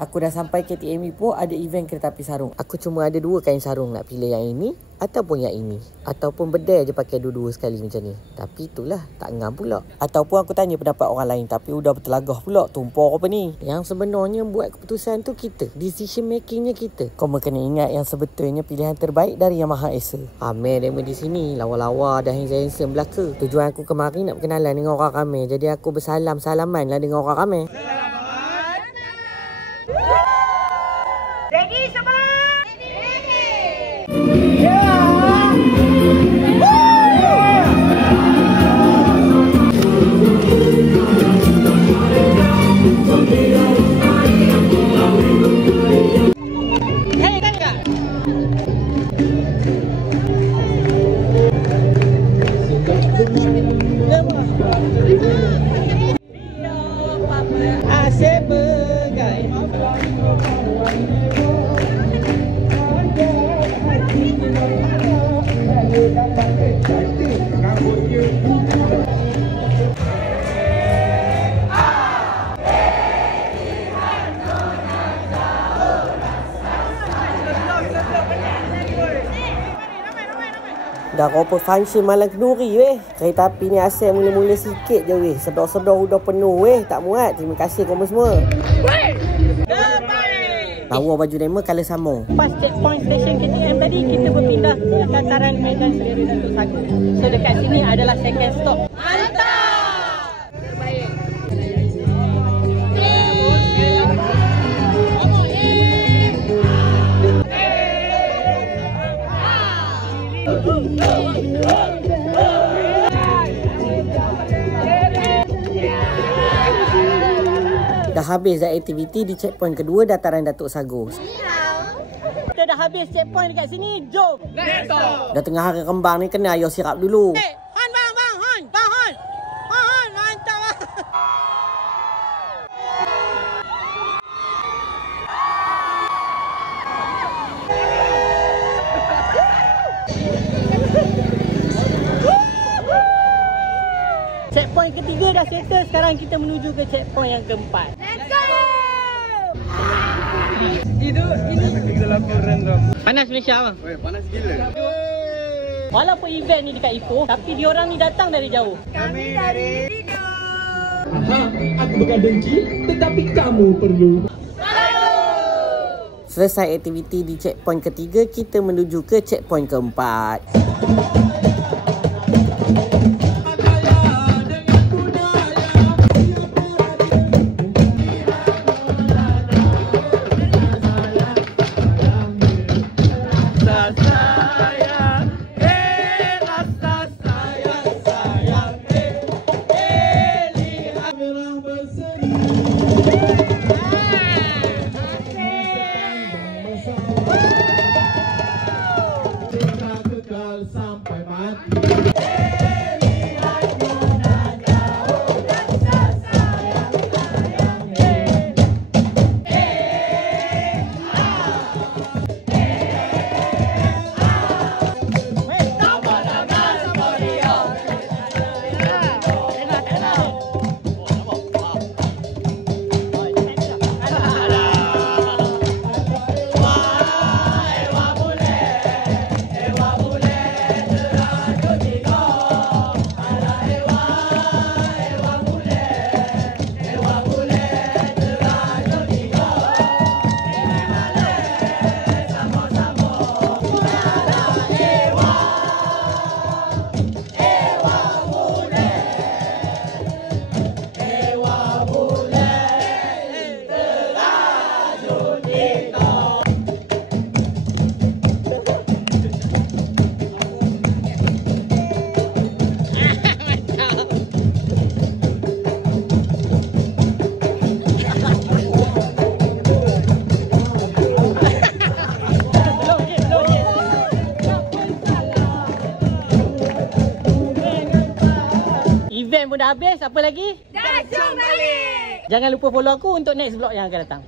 Aku dah sampai KTM Ipoh, ada event kereta api sarung. Aku cuma ada 2 kain sarung, nak pilih yang ini ataupun yang ini. Ataupun bedai je pakai dua-dua sekali macam ni. Tapi itulah, tak ngam pula. Ataupun aku tanya pendapat orang lain, tapi udah bertelagah pula, tumpah apa ni. Yang sebenarnya buat keputusan tu kita. Decision makingnya kita. Kau kena ingat yang sebetulnya pilihan terbaik dari Yang Maha Esa. Amir demo di sini, lawa-lawa dah handsome belaka. Tujuan aku kemari nak berkenalan dengan orang ramai. Jadi aku bersalam-salaman lah dengan orang ramai. Ready semua? Ready! Dah berapa function malam kenduri weh. Kereta api ni asal mula-mula sikit je weh. Sedar-sedar udah penuh weh. Tak muat. Terima kasih korang semua. Lawa baju demo colour sama. Pas checkpoint station KTM tadi, kita berpindah ke dataran Medan Seri Datuk Sagu. So dekat sini adalah second stop. Mantap! Terbaik. Dah habis dah aktiviti di checkpoint kedua dataran Datuk Sagu. Kita dah habis checkpoint dekat sini, jom! Let's go! Dah tengah hari kembang ni kena air sirap dulu. Hey, Han bang, Han! Bang, Han! Han, mantap bang! Checkpoint ketiga dah settle, sekarang kita menuju ke checkpoint yang keempat. Let's go! Ini laporan ram. Panas Malaysia bang? Weh, panas gila. Walaupun event ni dekat Ipoh, tapi diorang ni datang dari jauh. Kami dari Lido. Aha, aku bukan dengki, tetapi kamu perlu. Selesai aktiviti di checkpoint ketiga, kita menuju ke checkpoint keempat. Sampai mati. Event pun dah habis, apa lagi? Dah jom balik! Jangan lupa follow aku untuk next vlog yang akan datang.